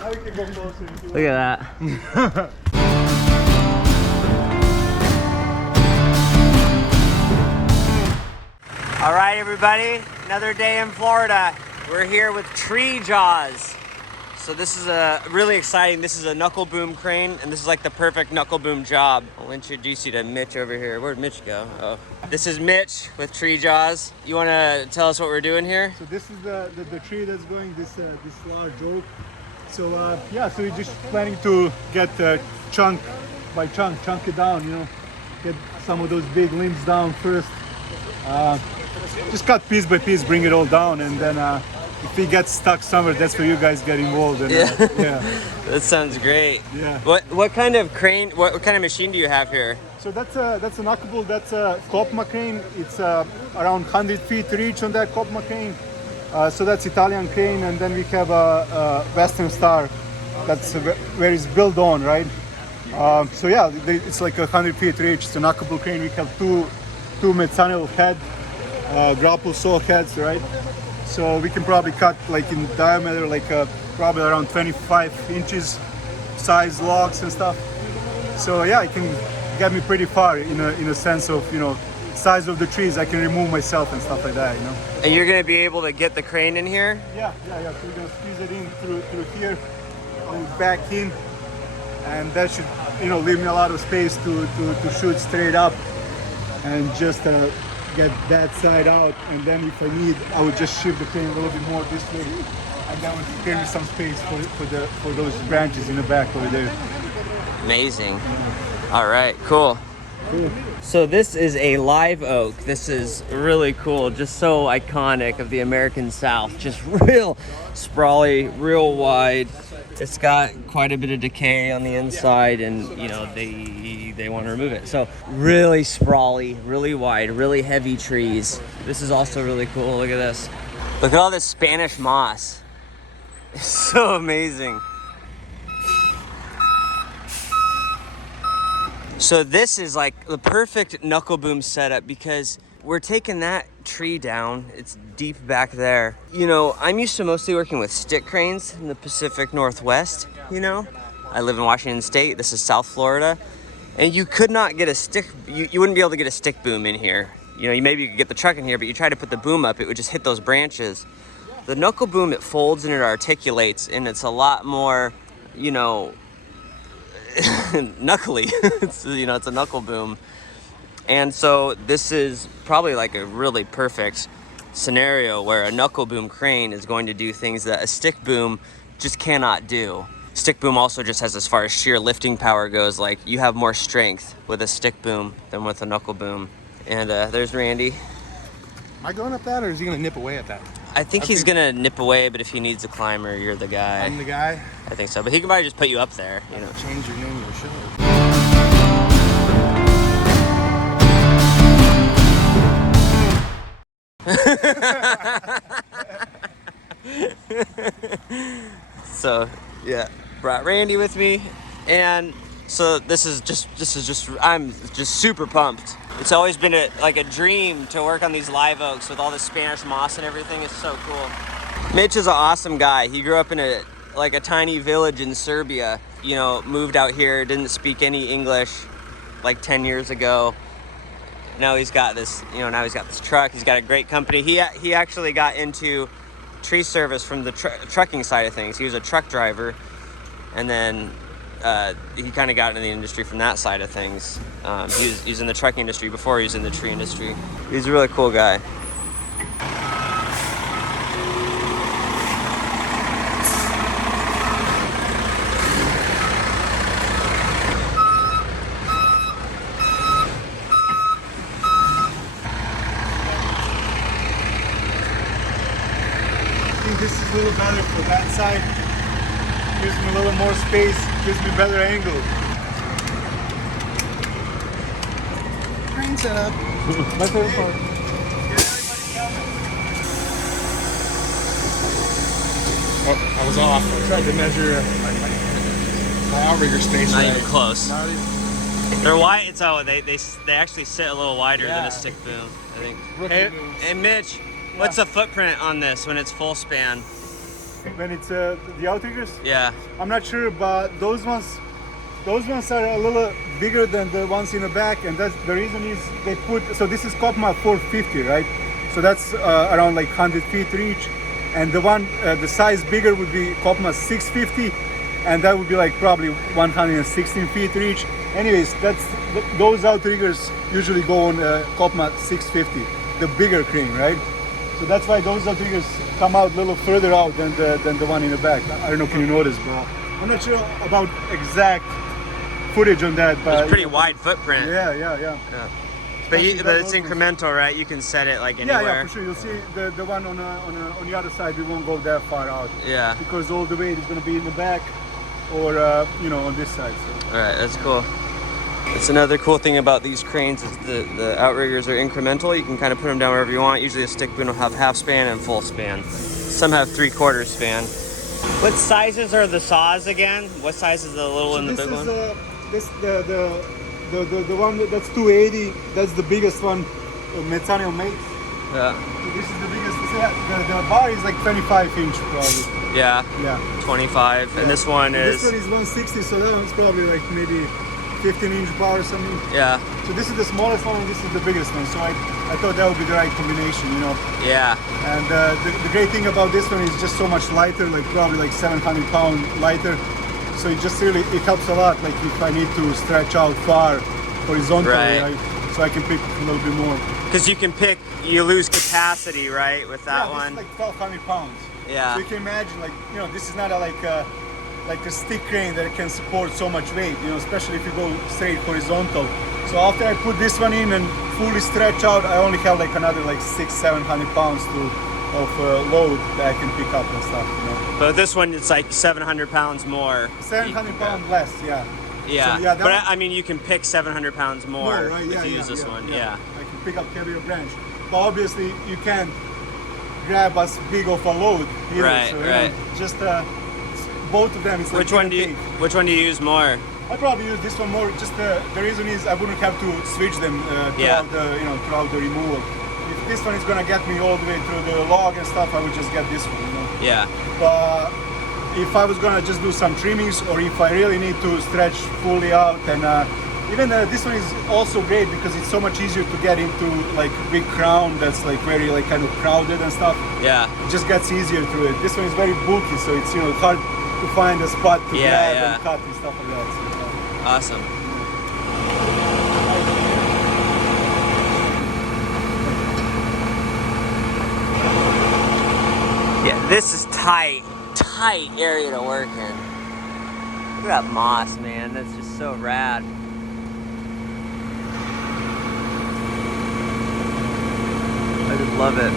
Now we can go closer. Look at that. All right, everybody, another day in Florida. We're here with Tree Jaws. So this is really exciting. This is a knuckle boom crane, and this is like the perfect knuckle boom job. I'll introduce you to Mitch over here. Where'd Mitch go? Oh, this is Mitch with Tree Jaws. You want to tell us what we're doing here? So this is the tree that's going this large oak. So yeah, so we're just planning to get chunk by chunk it down. You know, get some of those big limbs down first. Just cut piece by piece, bring it all down, and then if it gets stuck somewhere, that's where you guys get involved. And, yeah. That sounds great. Yeah. What kind of crane? What kind of machine do you have here? So that's a knucklebull. That's a Kopma crane. It's around 100 feet reach on that Kopma crane. So that's Italian crane, and then we have a Western Star. That's where it's built on, right? So yeah, it's like 100 feet reach. It's a knucklebull crane. We have two mezzanine head, grapple saw heads, right? So we can probably cut like in diameter, like probably around 25 inches size logs and stuff. So yeah, it can get me pretty far in a sense of, you know, size of the trees. I can remove myself and stuff like that, you know. And you're gonna be able to get the crane in here? Yeah. So we're gonna squeeze it in through here, back in, and that should, you know, leave me a lot of space to shoot straight up and just get that side out. And then if I need, I would just shift the crane a little bit more this way, and that would give me some space for those branches in the back over there. Amazing. All right, cool. So this is a live oak. This is really cool, just so iconic of the American South. Just real sprawly, real wide. It's got quite a bit of decay on the inside, and you know they want to remove it. So really sprawly, really wide, really heavy trees. This is also really cool. Look at this. Look at all this Spanish moss. It's so amazing. So this is like the perfect knuckle boom setup because we're taking that tree down. It's deep back there. You know, I'm used to mostly working with stick cranes in the Pacific Northwest, you know. I live in Washington State. This is South Florida. And you could not get a stick, you wouldn't be able to get a stick boom in here. You know, maybe you could get the truck in here, but you try to put the boom up, it would just hit those branches. The knuckle boom, it folds and it articulates, and it's a lot more, you know, knuckly. It's, you know, it's a knuckle boom. And so this is probably like a really perfect scenario where a knuckle boom crane is going to do things that a stick boom just cannot do. Stick boom also just has, as far as sheer lifting power goes, like you have more strength with a stick boom than with a knuckle boom. And there's Randy. Am I going up that, or is he going to nip away at that? I think he's gonna nip away, but if he needs a climber, you're the guy. I'm the guy? I think so, but he can probably just put you up there, you know. Change your name of the show. So yeah, brought Randy with me, and so this is just I'm just super pumped. It's always been like a dream to work on these live oaks with all the Spanish moss and everything. It's so cool. Mitch is an awesome guy. He grew up in a tiny village in Serbia. You know, moved out here, didn't speak any English like 10 years ago. Now he's got this, you know, now he's got this truck. He's got a great company. He actually got into tree service from the trucking side of things. He was a truck driver, and then he kind of got into the industry from that side of things. He's in the trucking industry before he was in the tree industry. He's a really cool guy. I think this is a little better for that side. Gives me a little more space, gives me better angle. Crane setup. My favorite part. Oh, I was off. I tried to measure my outrigger space. Not right. even close. Not even. They're wide. It's they actually sit a little wider than a stick boom, I think. Hey Mitch, what's the footprint on this when it's full span? when it's the outriggers. Yeah. I'm not sure, but those ones are a little bigger than the ones in the back, and that's the reason is they put. So this is Kopma 450, right? So that's around like 100 feet reach, and the one the size bigger would be Kopma 650, and that would be like probably 116 feet reach. Anyways, those outriggers usually go on Kopma 650, the bigger crane, right? So that's why those outriggers come out a little further out than the one in the back. I don't know if you noticed, but I'm not sure about exact footage on that. But It's pretty wide footprint. Yeah. But it's incremental, right? You can set it like anywhere. Yeah, for sure. You'll see the one on the other side. We won't go that far out. Yeah. Because all the weight is going to be in the back, or on this side. So. All right, that's cool. That's another cool thing about these cranes is the outriggers are incremental. You can kind of put them down wherever you want. Usually a stick boom will have half span and full span. Some have 3/4 span. What sizes are the saws again? What size is the little and the big one? The one that's 280. That's the biggest one. Mezzanio makes. Yeah. This is the biggest. The bar is like 25 inch probably. Yeah. Yeah. 25, and this one is. This one is 160, so that one's probably like maybe 15-inch bar or something. Yeah. So this is the smallest one, and this is the biggest one. So I thought that would be the right combination, Yeah. And the great thing about this one is just so much lighter, like probably like 700 pound lighter. So it just really it helps a lot. Like if I need to stretch out far horizontally, Right. So I can pick a little bit more. Because you lose capacity, right, with that one. This is like 1,200 pounds. Yeah. So you can imagine, like this is not like a stick crane that can support so much weight, especially if you go straight horizontal. So after I put this one in and fully stretch out, I only have like another like 600-700 pounds of load that I can pick up and stuff. But this one, it's like 700 pounds more. 700 pounds less, yeah. Yeah, So, yeah, but I mean, you can pick 700 pounds more right? if you use this one. Yeah. I can pick up heavier branch, but obviously you can't grab as big of a load either. Right, so, right. Just both of them. It's like Which one do you use more? I probably use this one more. Just the reason is I wouldn't have to switch them throughout the removal. If this one is gonna get me all the way through the log and stuff, I would just get this one. Yeah. But if I was gonna just do some trimmings, or if I really need to stretch fully out, and even this one is also great because it's so much easier to get into like big crown that's like very like kind of crowded and stuff. Yeah. It just gets easier through it. This one is very bulky, so it's hard to find a spot to grab and cut and stuff like that. So, Awesome. Yeah, this is tight area to work in. Look at that moss, man. That's just so rad. I just love it.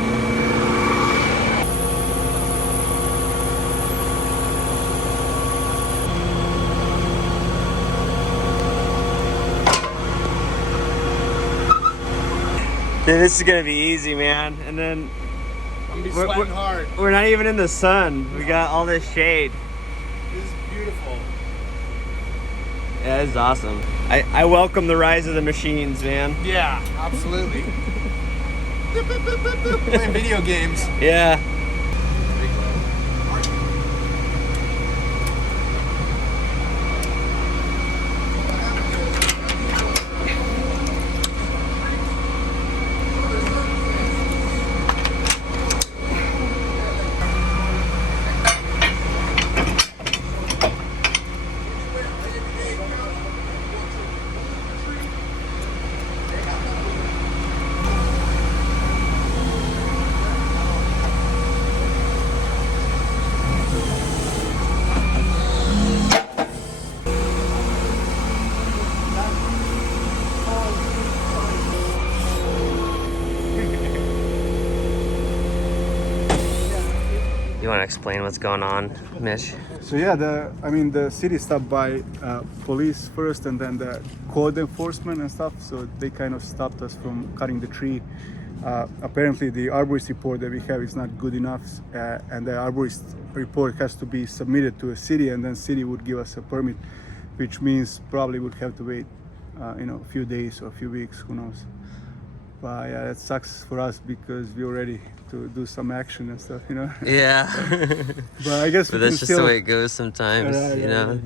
Dude, this is gonna be easy, man. And then I'm gonna be sweating hard. we're not even in the sun. We got all this shade. This is beautiful. Yeah, it's awesome. I welcome the rise of the machines, man. Yeah, absolutely. Playing video games. Yeah. You want to explain what's going on, Mish? So yeah, the city stopped by police first, and then the code enforcement and stuff. So they kind of stopped us from cutting the tree. Apparently, the arborist report that we have is not good enough, and the arborist report has to be submitted to a city, and then city would give us a permit, which means probably would have to wait, a few days or a few weeks, who knows. But yeah, it sucks for us because we're ready to do some action and stuff, you know. Yeah. But I guess But we that's can just still. the way it goes sometimes, Yeah, you yeah, know.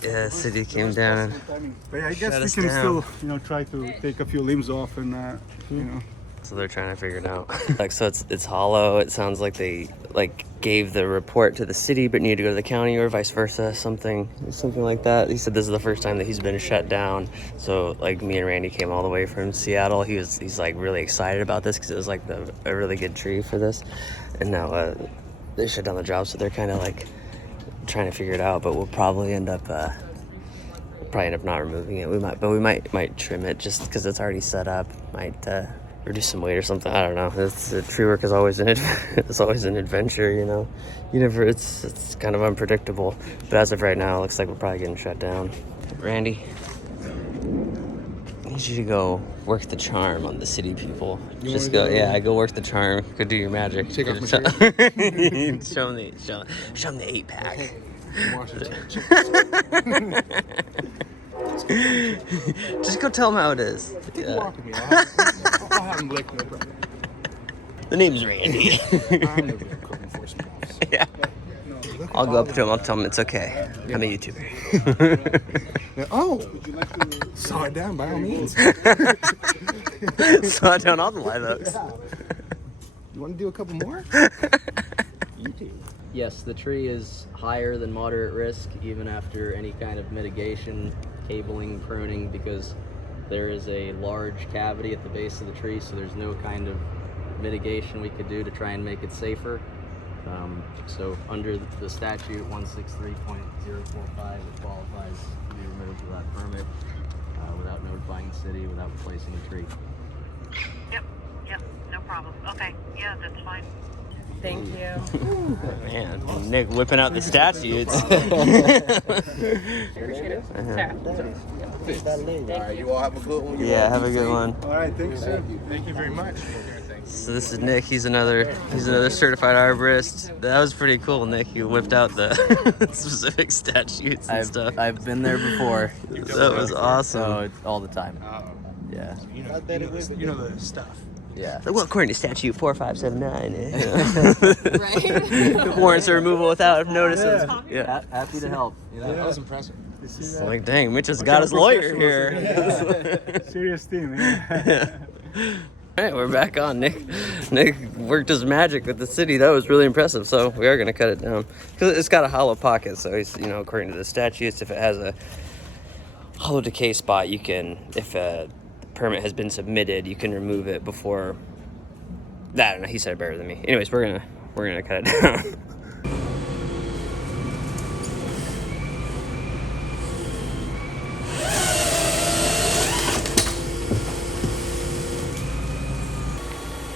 yeah. The city came down. But yeah, I guess Shut we us can down. still, you know, try to take a few limbs off and, you know. So they're trying to figure it out. Like, so it's hollow. It sounds like they like gave the report to the city, but needed to go to the county or vice versa, something like that. He said this is the first time that he's been shut down. So like me and Randy came all the way from Seattle. He's like really excited about this because it was like a really good tree for this. And now they shut down the job, so they're kind of like trying to figure it out. But we'll probably end up not removing it. We might trim it just because it's already set up. Might reduce some weight or something. I don't know. Tree work is always it's always an adventure, you know. It's kind of unpredictable. But as of right now, it looks like we're probably getting shut down. Randy, I need you to go work the charm on the city people. Just go, go work the charm. Go do your magic. Take off my shirt. show them the 8-pack. Just go tell them how it is. Yeah. Walk with me. I'll have him lick no problem. The name's Randy. I'm the real code enforcement officer. Yeah. I'll go up to him. I'll tell him it's okay. I'm a YouTuber. Oh, saw it down by all means. Saw it down all the live oaks. You want to do a couple more? You do. Yes, the tree is higher than moderate risk even after any kind of mitigation, cabling, pruning, because there is a large cavity at the base of the tree, so there's no kind of mitigation we could do to try and make it safer. So under the statute 163.045, it qualifies to be removed without permit, without notifying the city, without replacing the tree. Yep, no problem. Okay, yeah, that's fine. Thank you. Man, Nick whipping out the statutes. Appreciate it. Sarah. All right, you all have a good one. Yeah, have a good one. All right, thanks, sir. Thank you very much. So this is Nick. He's another certified arborist. That was pretty cool, Nick. You whipped out the specific statutes and stuff. I've been there before. That was awesome. So it's all the time. Yeah. You know the stuff. Yeah. Well, according to statute 4579, Right? warrants a removal without notices. Yeah. Happy to help. You know? That was impressive. It's like, dang, Mitch has got his lawyer here. Serious team, yeah. All right, we're back on. Nick worked his magic with the city. That was really impressive. So we are going to cut it down because it's got a hollow pocket. So he's, according to the statutes, if it has a hollow decay spot, you can, if a permit has been submitted, you can remove it before. I don't know. He said it better than me. Anyways, we're gonna cut it down.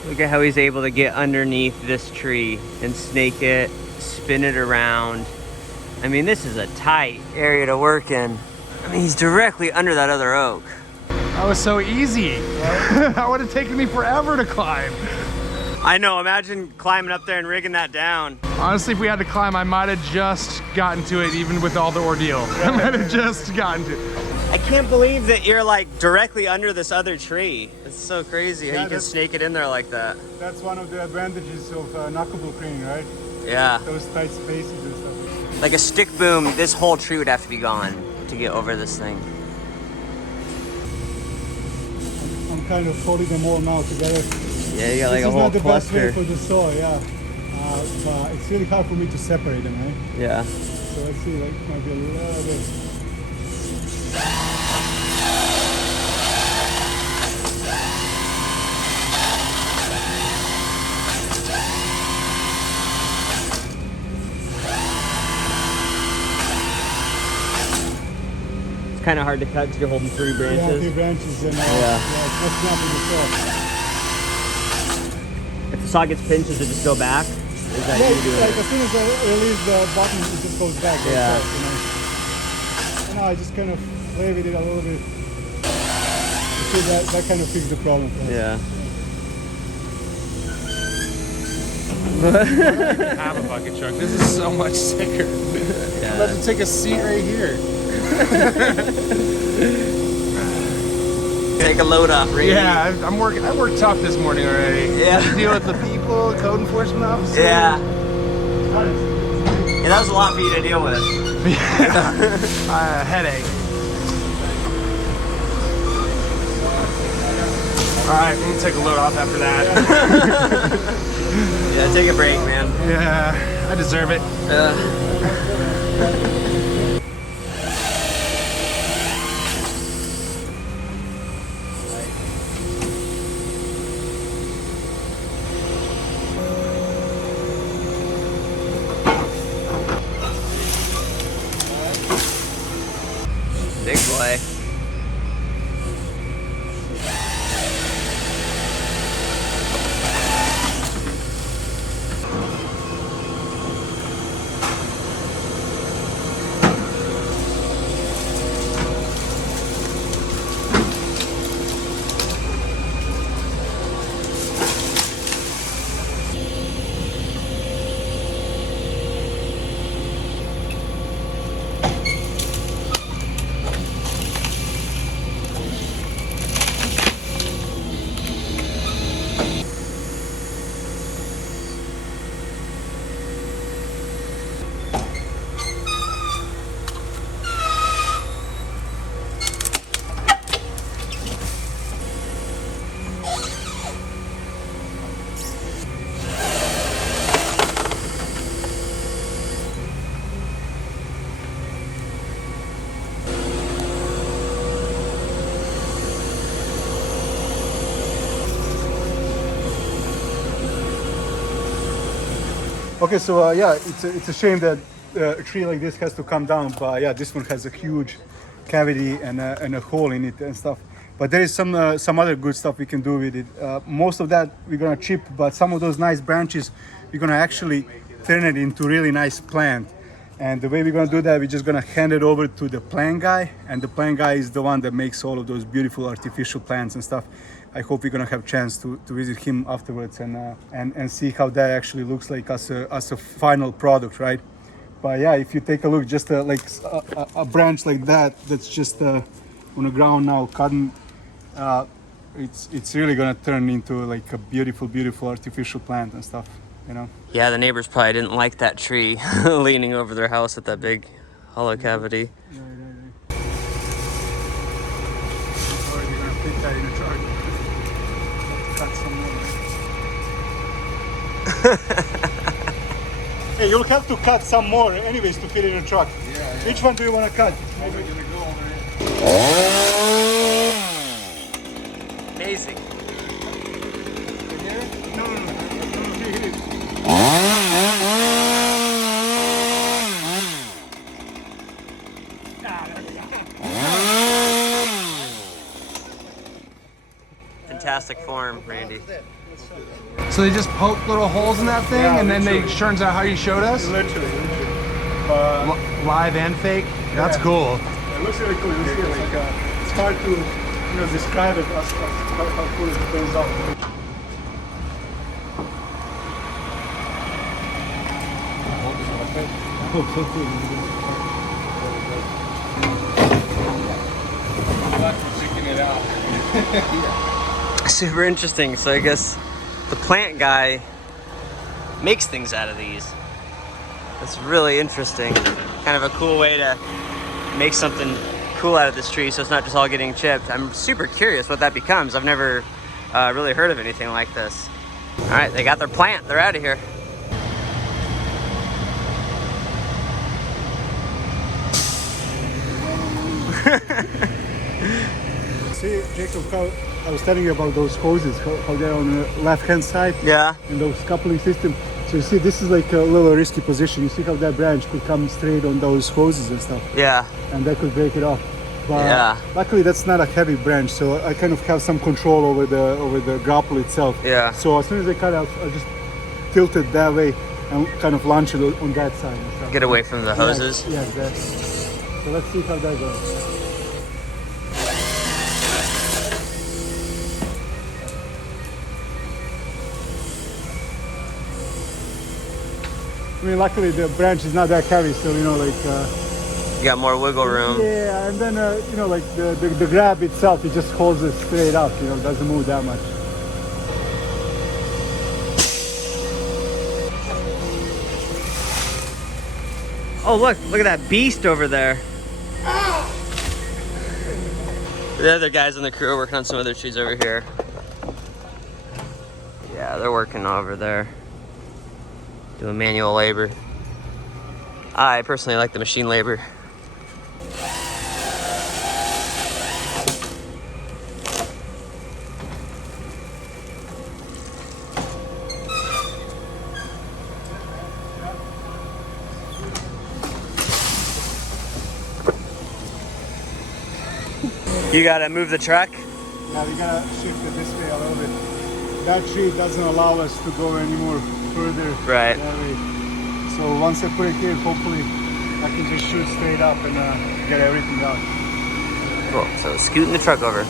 Look at how he's able to get underneath this tree and snake it, spin it around. I mean, this is a tight area to work in. I mean, he's directly under that other oak. That was so easy. That would have taken me forever to climb. I know, imagine climbing up there and rigging that down. Honestly, if we had to climb, I might have just gotten to it even with all the ordeal. I might have just gotten to it. I can't believe that you're like directly under this other tree. It's so crazy how you can snake it in there like that. That's one of the advantages of knuckable crane, right? Yeah. Those tight spaces and stuff. Like a stick boom, this whole tree would have to be gone to get over this thing. I'm kind of holding them all now together. Yeah, you got like This a is whole not the best way cluster. for the saw, yeah. But it's really hard for me to separate them, right? Yeah. So let's see, like maybe a little bit. It's kind of hard to cut because you're holding 3 Yeah, branches. 3 branches and Yeah. it's not snapping the saw. If the saw gets pinched, does it just go back? Is that Yeah, you it's doing like it? as soon as I release the button, it just goes back. Right Yeah. back, And now I just kind of play with it a little bit. So that kind of fixed the problem for us. Yeah. Have a bucket truck. This is so much sicker. I'm about to take a seat right here. take a load off, Randy. Yeah, I'm working. I worked tough this morning already. Yeah. Had to deal with the people, code enforcement officers. Yeah. Yeah, that was a lot for you to deal with. Headache. All right, I'm gonna take a load off after that. Yeah, take a break, man. Yeah, I deserve it. Big boy. Okay, so yeah, it's a shame that a tree like this has to come down, but yeah, this one has a huge cavity and a hole in it and stuff. But there is some other good stuff we can do with it. Most of that we're gonna chip, but some of those nice branches we're gonna actually turn it into really nice plant. And the way we're gonna do that, we're just gonna hand it over to the plant guy, and the plant guy is the one that makes all of those beautiful artificial plants and stuff. I hope we're gonna have a chance to visit him afterwards and see how that actually looks like as a final product, right? But yeah, if you take a look, just like a branch like that, that's just on the ground now, cutting, it's really gonna turn into like a beautiful, beautiful artificial plant and stuff, you know? Yeah, the neighbors probably didn't like that tree leaning over their house with that big hollow cavity. Or you're gonna put that in a truck. Cut some more. Hey, you'll have to cut some more anyways to fit in a truck. Yeah. Which one do you want to cut? Maybe gonna go over Amazing. No. Fantastic form, Randy. So they just poke little holes in that thing, Yeah, and then they literally. turns out how you showed us, Literally. live and fake. That's Yeah. cool. It looks really cool. You see, it's like it's hard to describe it as how cool it turns out. picking it out. Super interesting. So I guess the plant guy makes things out of these. That's really interesting. Kind of a cool way to make something cool out of this tree so it's not just all getting chipped. I'm super curious what that becomes. I've never really heard of anything like this. All right, they got their plant. They're out of here. See, Jacob, how I was telling you about those hoses, how they're on the left-hand side. Yeah. And those coupling system. So you see, this is like a little risky position. You see how that branch could come straight on those hoses and stuff, Yeah. and that could break it off. But Yeah. luckily, that's not a heavy branch, so I kind of have some control over the grapple itself. Yeah. So as soon as I cut out, I just tilt it that way and kind of launch it on that side and stuff. Get away from the hoses. Yeah, exactly. So let's see how that goes. I mean, luckily the branch is not that heavy, so you know, like You got more wiggle room. Yeah, and then you know, like the grab itself, it just holds it straight up. You know, doesn't move that much. Oh, look at that beast over there. The other guys on the crew are working on some other trees over here. Yeah, they're working over there, doing manual labor. I personally like the machine labor. You gotta move the truck? Yeah, we gotta shift it this way a little bit. That tree doesn't allow us to go any more further. Right. That way. So once I put it here, hopefully I can just shoot straight up and get everything out. Cool, so scooting the truck over.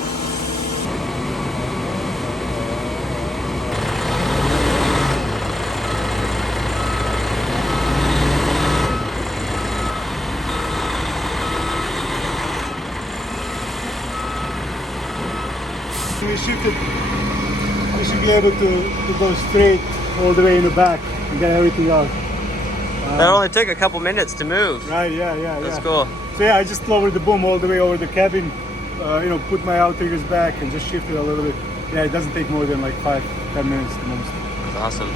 We shift it, we should be able to go straight all the way in the back and get everything out. That only took a couple minutes to move. Right, yeah. That's cool. So yeah, I just lowered the boom all the way over the cabin, you know, put my outriggers back and just shift it a little bit. Yeah, it doesn't take more than like 5-10 minutes the most. That's awesome.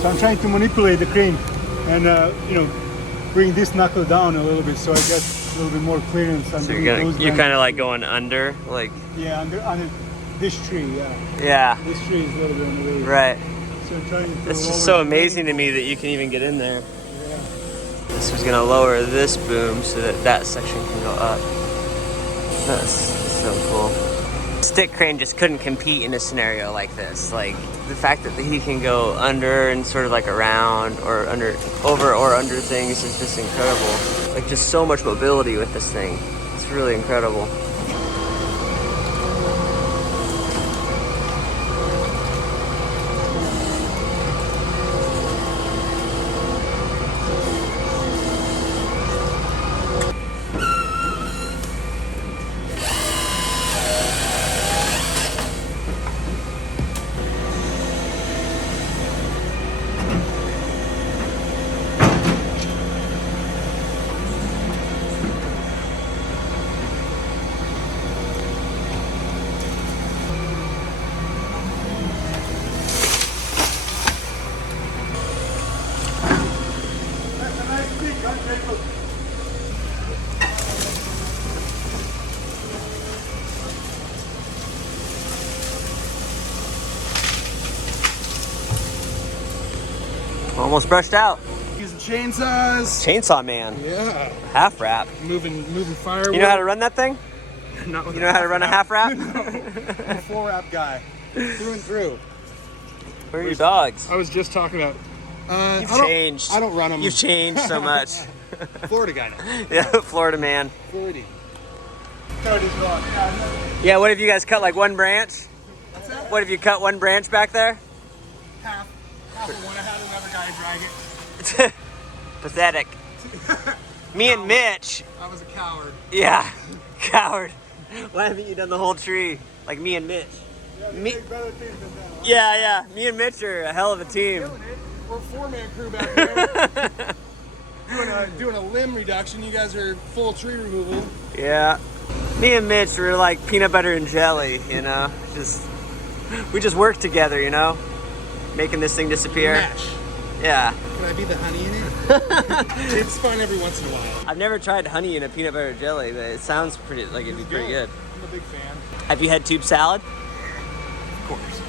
So I'm trying to manipulate the crane and you know, bring this knuckle down a little bit so I get a little bit more clearance. So you're kind of like going under, like. Yeah, under this tree. Yeah. Yeah. This tree is a little bit on the way. Right. So I'm trying to. It's just lower so the amazing to me that you can even get in there. Yeah. This was gonna lower this boom so that that section can go up. That's so cool. Stick crane just couldn't compete in a scenario like this. Like the fact that he can go under and sort of like around or under, over or under things is just incredible. Like just so much mobility with this thing. It's really incredible. Almost brushed out. Using chainsaws. Chainsaw man. Yeah. Half wrap. Moving firewood. You know how to run that thing? Not with You know how to run a half wrap? I'm a 4-wrap guy. Through and through. Where are your dogs? I was just talking about. You've changed. I don't run them. You've changed so much. Florida guy now. Yeah, Florida man. Florida. Yeah, what if you guys cut like one branch? What's that? What if you cut one branch back there? Half of one. I had another guy drag it. Pathetic. Me and Mitch. I was a coward. Yeah, coward. Why haven't you done the whole tree? Like me and Mitch. Me, yeah. Me and Mitch are a hell of a team. We're a 4-man crew back there. doing a limb reduction. You guys are full tree removal. Yeah. Me and Mitch were like peanut butter and jelly, you know? We just work together, you know? Making this thing disappear. Mash. Yeah. Can I be the honey in it? It's fun every once in a while. I've never tried honey in a peanut butter jelly, but it sounds pretty like it'd be pretty good. I'm a big fan. Have you had tube salad? Of course.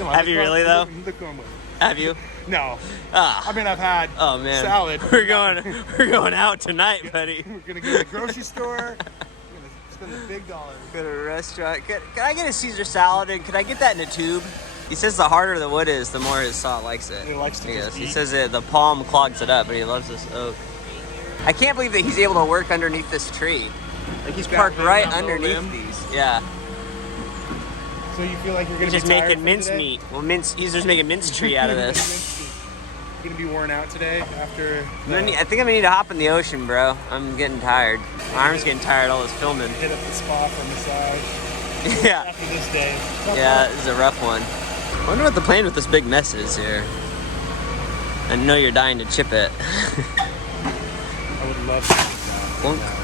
Have you really though? Look on with. Have you? No. Ah. I mean, I've had Man. salad. We're going out tonight, buddy. We're gonna go to the grocery store. We're gonna spend the big dollars. Go to a restaurant. Can I get a Caesar salad and can I get that in a tube? He says the harder the wood is, the more his saw likes it. He likes to just He eat. says the palm clogs it up, but he loves this oak. I can't believe that he's able to work underneath this tree. Like he's parked right underneath these. Yeah. So you feel like you're gonna He's just be tired making from mince today? meat. Well, he's just making mince tree out of this. You're gonna be worn out today after. I think I'm gonna need to hop in the ocean, bro. I'm getting tired. My arm's getting tired all this filming. Hit up the spa for a massage Yeah. after this day. Yeah, this is a rough one. I wonder what the plan with this big mess is here. I know you're dying to chip it. I would love to do Well, that.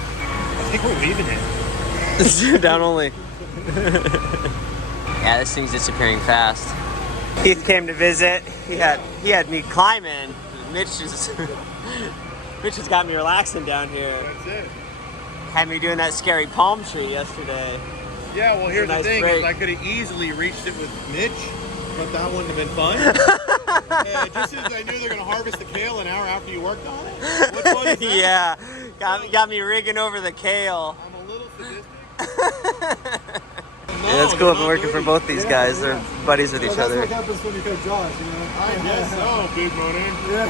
I think we're leaving it. down only. Yeah, this thing's disappearing fast. Keith came to visit. He had me climbing. Mitch has got me relaxing down here. That's it. Had me doing that scary palm tree yesterday. Yeah, well, here's a nice the thing: break. is I could have easily reached it with Mitch, but that wouldn't have been fun. Yeah, just as I knew they're gonna harvest the kale an hour after you worked on it. What fun is that? Yeah, got me rigging over the kale. I'm a little sadistic. Yeah, it's cool. I've been working for both these guys. They're buddies with each That's other. what happens when you got jaws, you know. I guess so, big money. Yeah.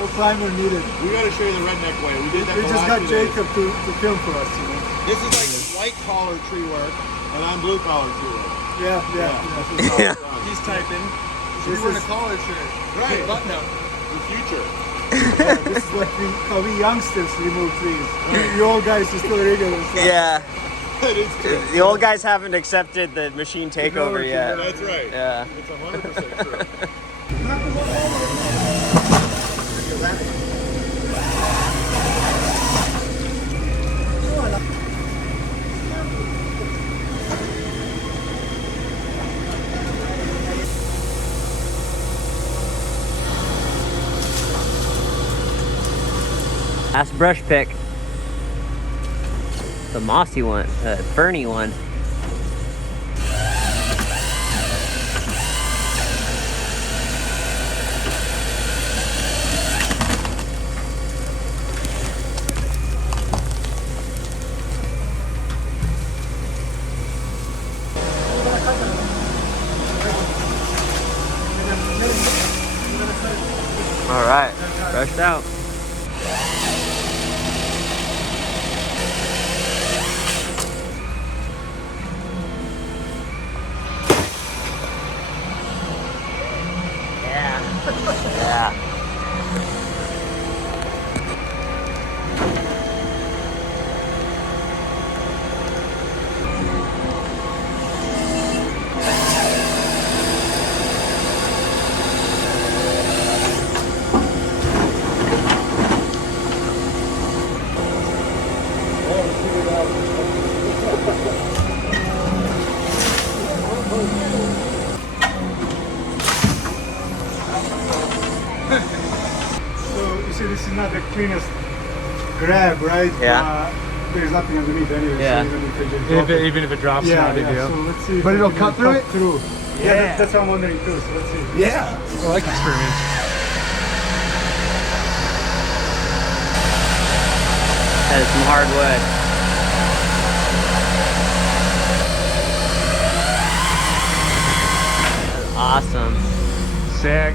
No climber needed. We gotta show you the redneck way. We did that. We the just last got 2 days. Jacob to film for us, you know. This is like white collar tree work, and I'm blue collar tree work. Yeah. This is how Yeah. it's done. He's typing. This We're in a is, collar shirt. Right. Button up. The future. this is how we youngsters remove trees. You old guys are still regular. So. Yeah, That is true. the old guys haven't accepted the machine takeover yet. That's right. Yeah. It's 100% true. Last brush pick. The mossy one, ferny one. All right, brushed out. Yeah. So you see, this is not the cleanest grab, right? Yeah. There's nothing underneath anyway. Yeah. So even if it just drop it- Even if it drops, yeah, not a big yeah. deal. So let's see. if But we it'll can cut through it? Through. Yeah, that's what I'm wondering too. So let's see. Yeah. I like experiments. That is some hardwood. That's awesome. Sick.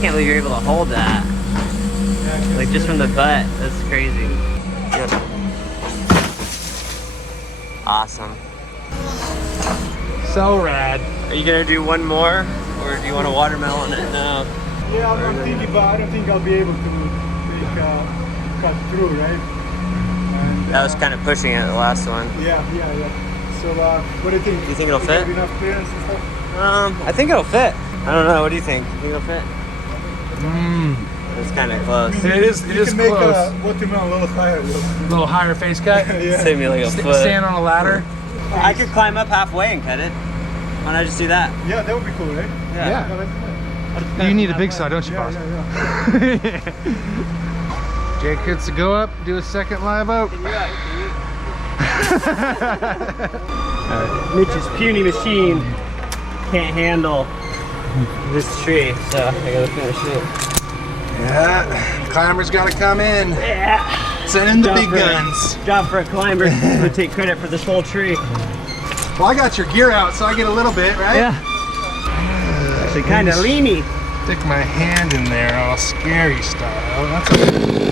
Can't believe you're able to hold that. Like just from the butt. That's crazy. Yep. Awesome. So rad. Are you gonna do one more? Or do you want to watermelon it now? Yeah, I'm thinking, but I don't think I'll be able to make cut through, right? And, That was kind of pushing it, the last one. Yeah. So, what do you think? Do you think it'll You fit? have enough clearance and stuff? I think it'll fit. I don't know. What do you think? You think it'll fit? It's kind of close. It is You can make close. a watermelon a little higher. A little higher face cut. Yeah. Save me like a foot. Stand on a ladder. I could climb up halfway and cut it. Why don't I just do that? Yeah, that would be cool, right? Yeah. let's do that. You need a big saw, don't you, boss? Yeah. Jake gets to go up, do a second live oak. Mitch's puny machine can't handle this tree, so I gotta finish it. Yeah, climber's gotta come in. Yeah. Send in the big guns. Job for a climber to take credit for this whole tree. Well, I got your gear out, so I get a little bit, right? Yeah. Actually kind of leany. Stick my hand in there, all scary style. That's okay.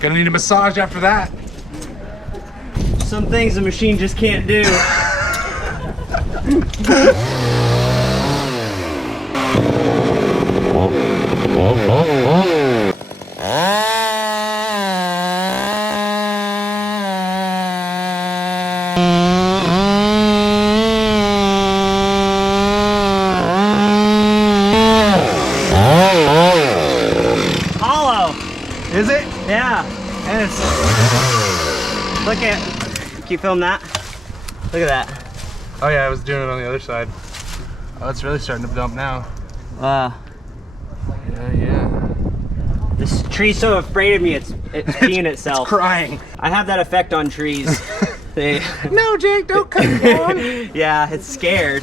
Gonna need a massage after that. Some things the machine just can't do. Hollow. Is it? Yeah. And it's Look at. Can you film that? Look at that. oh yeah, I was doing it on the other side. Oh, it's really starting to dump now. Wow. Yeah. This tree's so afraid of me, it's peeing itself. It's crying. I have that effect on trees. They, No, Jake, don't cut it down. yeah, it's scared.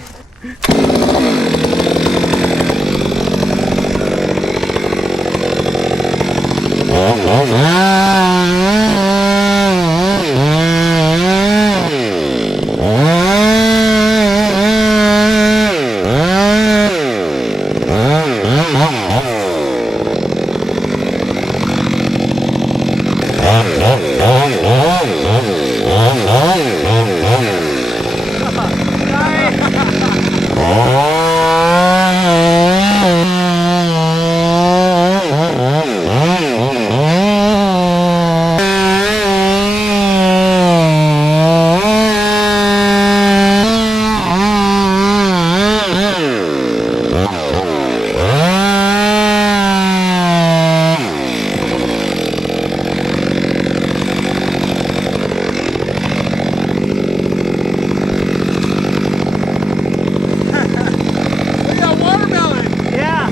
Yeah.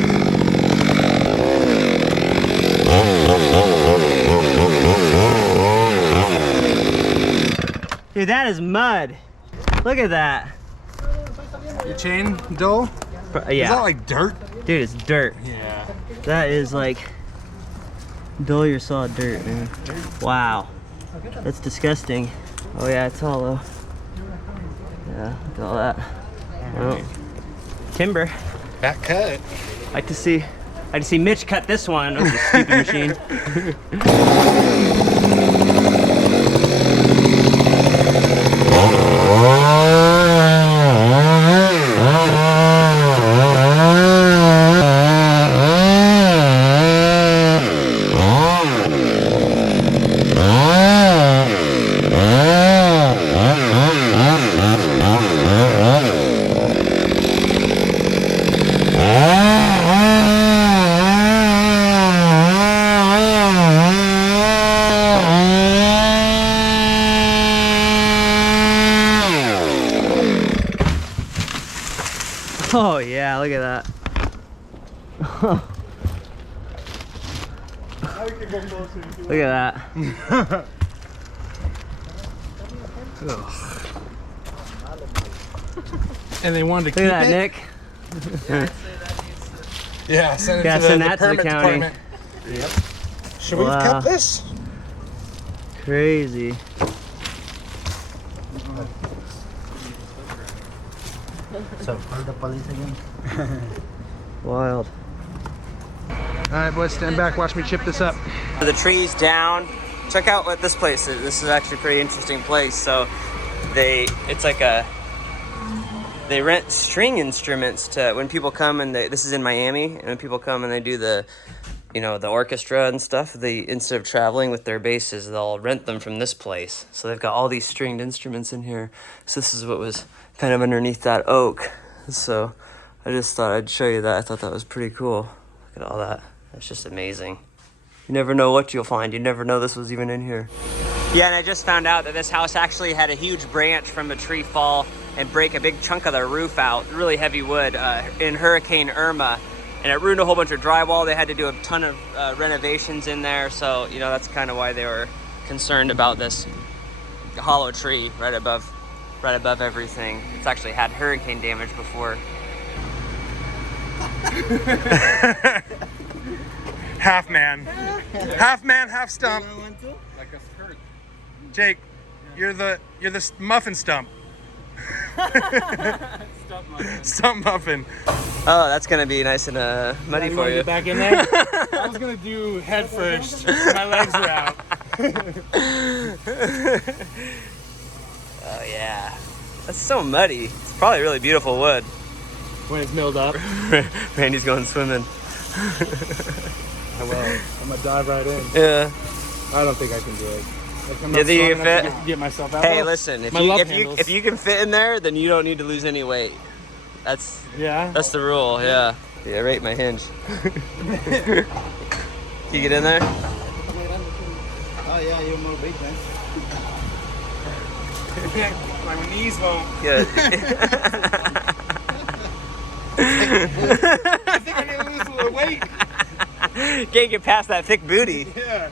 Dude, that is mud. Look at that. Your chain dull? Yeah. Is that like dirt? Dude, it's dirt. Yeah. That is like dull your saw dirt, man. Wow. That's disgusting. Oh yeah, it's hollow. Yeah, look at all that. Well, timber. Back cut. Like to see I see Mitch cut this one. That was a stupid machine. Oh yeah, look at that. Look at that. And they wanted to Look keep at that, it. Nick. Yeah, send it Gotta to the, send the that to the permit county. department. Yep. Should we Wow. have kept this? Crazy. So call the police again. Wild. All right, boys, stand back. Watch me chip this up. The tree's down. Check out what this place is. This is actually a pretty interesting place. So they rent string instruments to when people come, and this is in Miami, and when people come and they do the orchestra and stuff, instead of traveling with their basses, they'll rent them from this place. So they've got all these stringed instruments in here. So this is what was kind of underneath that oak. So I just thought I'd show you that. I thought that was pretty cool. Look at all that. That's just amazing. You never know what you'll find. You never know this was even in here. Yeah, and I just found out that this house actually had a huge branch from a tree fall and break a big chunk of the roof out, really heavy wood, in Hurricane Irma. And it ruined a whole bunch of drywall. They had to do a ton of renovations in there. So, you know, that's kind of why they were concerned about this hollow tree right above everything. It's actually had hurricane damage before. Half man. Half man, half stump. Jake, you're the muffin stump. Stump muffin. Oh, that's gonna be nice and muddy for you. Back in there. I was gonna do head first. My legs were out. Oh yeah, that's so muddy. It's probably really beautiful wood. When it's milled up. Randy's going swimming. I will. I'm gonna dive right in. Yeah. I don't think I can do it. Like, I'm You not think you strong can enough to get myself out. Hey, Well, listen. my love handles. If you can fit in there, then you don't need to lose any weight. That's Yeah. the rule. Yeah. Yeah. Rate my hinge. Can you get in there? Oh yeah, you're more big man. My knees won't. Good. I think I need to lose a little weight. Can't get past that thick booty. Yeah.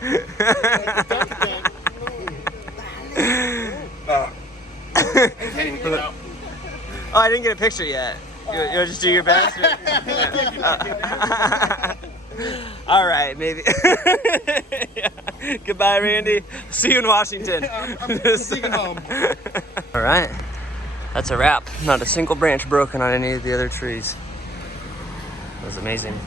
Oh, I didn't get a picture yet. You'll just do your best? All right, maybe. Yeah. Goodbye, Randy. See you in Washington. I'm taking home. All right, that's a wrap. Not a single branch broken on any of the other trees. That was amazing.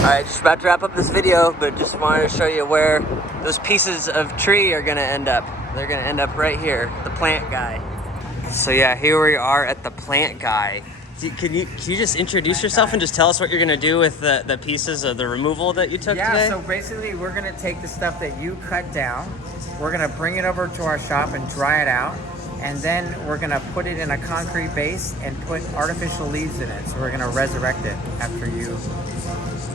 Alright, just about to wrap up this video, but just wanted to show you where those pieces of tree are gonna end up. They're gonna end up right here, the plant guy. So yeah, here we are at the plant guy. Can you just introduce yourself and just tell us what you're gonna do with the pieces of the removal that you took today? So basically we're gonna take the stuff that you cut down, we're gonna bring it over to our shop and dry it out, and then we're gonna put it in a concrete base and put artificial leaves in it. So we're gonna resurrect it after you.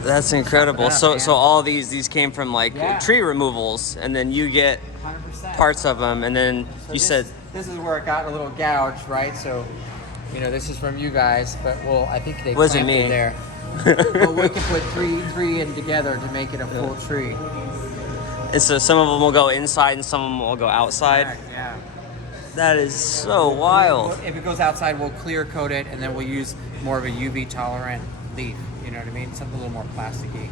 That's incredible. Chop it up, So all these came from like Yeah. tree removals, and then you get 100%. parts of them, and then So you said this is where it got a little gouge, right? So You know, this is from you guys, but well, I think they Wasn't clamped it me. there. But we can put three in together to make it a full tree. And so some of them will go inside and some of them will go outside. Correct, yeah. That is so wild. If it goes outside, we'll clear coat it, and then we'll use more of a UV tolerant leaf. You know what I mean? Something a little more plasticky.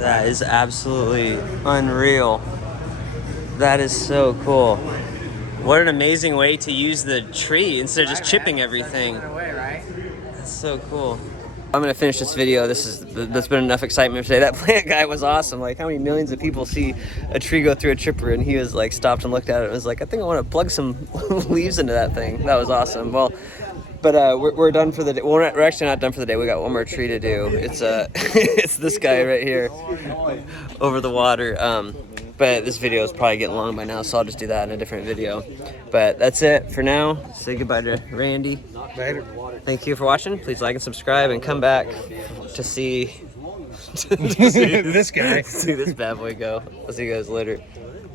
That is absolutely unreal. That is so cool. What an amazing way to use the tree instead of just chipping everything. Away, right? That's so cool. I'm gonna finish this video. That's been enough excitement for today. That plant guy was awesome. Like, how many millions of people see a tree go through a chipper, and he was like stopped and looked at it and was like, I think I want to plug some leaves into that thing. That was awesome. Well, but we're done for the day. Well, we're actually not done for the day. We got one more tree to do. It's it's this guy right here over the water. But this video is probably getting long by now, so I'll just do that in a different video. But that's it for now. Say goodbye to Randy. Later. Thank you for watching. Please like and subscribe and come back to see This guy. see this bad boy go. I'll see you guys later.